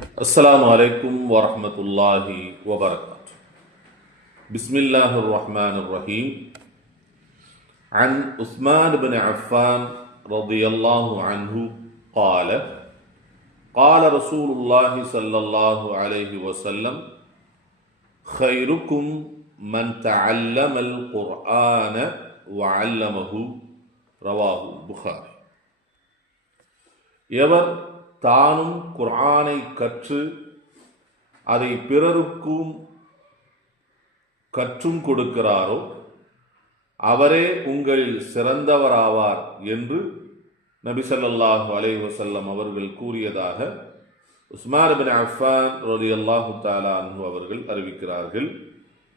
السلام عليكم ورحمة الله وبركاته. بسم الله الرحمن الرحيم. عن عثمان بن عفان رضي الله عنه قال قال رسول الله صلى الله عليه وسلم خيركم من تعلم القرآن وعلمه. رواه البخاري. ఎవరు தானும் குர்ஆனை கற்று அதை பிறருக்கும் கற்றும் கொடுக்கிறாரோ அவரே உங்களில் சிறந்தவராவார் என்று நபிசல்லாஹு அலைவசல்லம் அவர்கள் கூறியதாக உஸ்மான் பின் அஃபான் ரலியல்லாஹு தஆலா அவர்கள் அறிவிக்கிறார்கள்.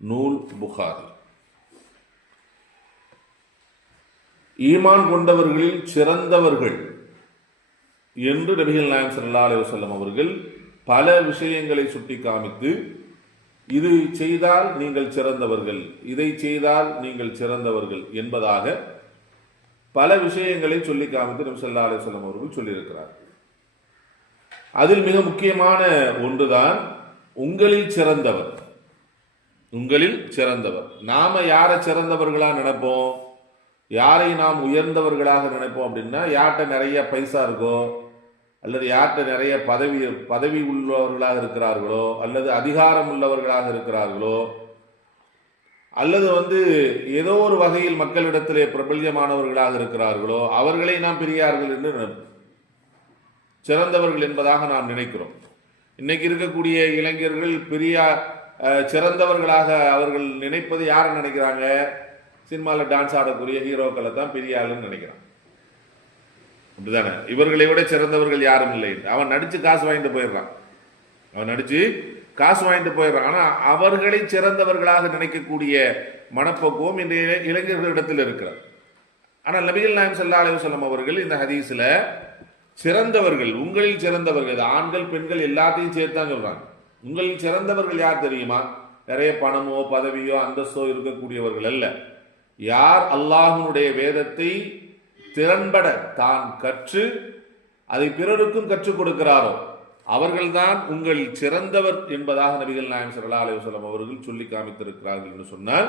நூல் புகாரி. ஈமான் கொண்டவர்களில் சிறந்தவர்கள் என்று நபிகள் நாயம் ஸல்லல்லாஹு அலைஹி வஸல்லம் அவர்கள் பல விஷயங்களை சுட்டி காமித்து இது செய்தால் நீங்கள் சிறந்தவர்கள் இதை செய்தால் நீங்கள் சிறந்தவர்கள் என்பதாக பல விஷயங்களை சொல்லி காமித்து நபி ஸல்லல்லாஹு அலைஹி வஸல்லம் அவர்கள் சொல்லியிருக்கிறார் அதில் மிக முக்கியமான ஒன்றுதான் உங்களில் சிறந்தவர் உங்களில் சிறந்தவர். நாம யாரை சிறந்தவர்களா நினைப்போம்? யாரை நாம் உயர்ந்தவர்களாக நினைப்போம் அப்படின்னா யார்கிட்ட நிறைய பைசா இருக்கோ அல்லது யார்கிட்ட நிறைய பதவி பதவி உள்ளவர்களாக இருக்கிறார்களோ அல்லது அதிகாரம் உள்ளவர்களாக இருக்கிறார்களோ அல்லது வந்து ஏதோ ஒரு வகையில் மக்களிடத்திலே பிரபல்யமானவர்களாக இருக்கிறார்களோ அவர்களை நாம் பெரியார்கள் என்று நினைப்போம். சிறந்தவர்கள் என்பதாக நாம் நினைக்கிறோம். இன்னைக்கு இருக்கக்கூடிய இளைஞர்கள் பெரியார் சிறந்தவர்களாக அவர்கள் நினைப்பது யாரை நினைக்கிறாங்க? சினிமாவில் டான்ஸ் ஆடக்கூடிய ஹீரோக்களை தான் பெரிய ஆளுன்னு நினைக்கிறான். அப்படிதானே? இவர்களை விட சிறந்தவர்கள் யாரும் இல்லை. அவன் நடிச்சு காசு வாங்கிட்டு போயிடுறான். அவன் நடிச்சு காசு வாங்கிட்டு போயிடுறான். ஆனா அவர்களை சிறந்தவர்களாக நினைக்கக்கூடிய மனப்பக்குவம் இன்றைய இளைஞர்களிடத்தில் இருக்கிறார் ஆனால் நபிகள் நாயம் சல்லா அலைவசல்லம் அவர்கள் இந்த ஹதீஸ்ல சிறந்தவர்கள் உங்களில் சிறந்தவர்கள் ஆண்கள் பெண்கள் எல்லாத்தையும் சேர்த்து தான் உங்களில் சிறந்தவர்கள் யார் தெரியுமா? நிறைய பணமோ பதவியோ அந்தஸ்தோ இருக்கக்கூடியவர்கள் அல்ல. யார் அல்லாஹனுடைய வேதத்தை திறன்பட தான் கற்று அதை பிறருக்கும் கற்றுக் கொடுக்கிறாரோ அவர்கள்தான் உங்கள் சிறந்தவர் என்பதாக நபிகள் நாயம் சல்லா அலுவலம் அவர்கள் சொல்லி காமித்திருக்கிறார்கள் என்று சொன்னால்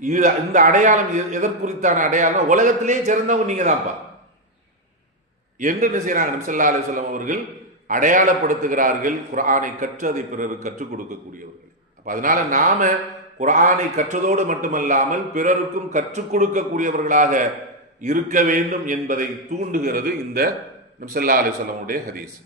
இது இந்த அடையாளம் எ- எதற்குறித்தான அடையாளம் உலகத்திலேயே சிறந்தவங்க நீங்க தான்ப்பா என்று என்ன செய்யறாங்க நபிசல்லா அலிஸ்லாம் அவர்கள்? அடையாளப்படுத்துகிறார்கள் குரானை கற்று அதை பிறருக்கு கற்றுக் கொடுக்கக்கூடியவர்கள். அப்ப அதனால நாம குரானை கற்றதோடு மட்டுமல்லாமல் பிறருக்கும் கற்றுக் கொடுக்கக்கூடியவர்களாக இருக்க வேண்டும் என்பதை தூண்டுகிறது இந்த நபிசல்லா அலிசல்லமுடைய ஹதீஸ்.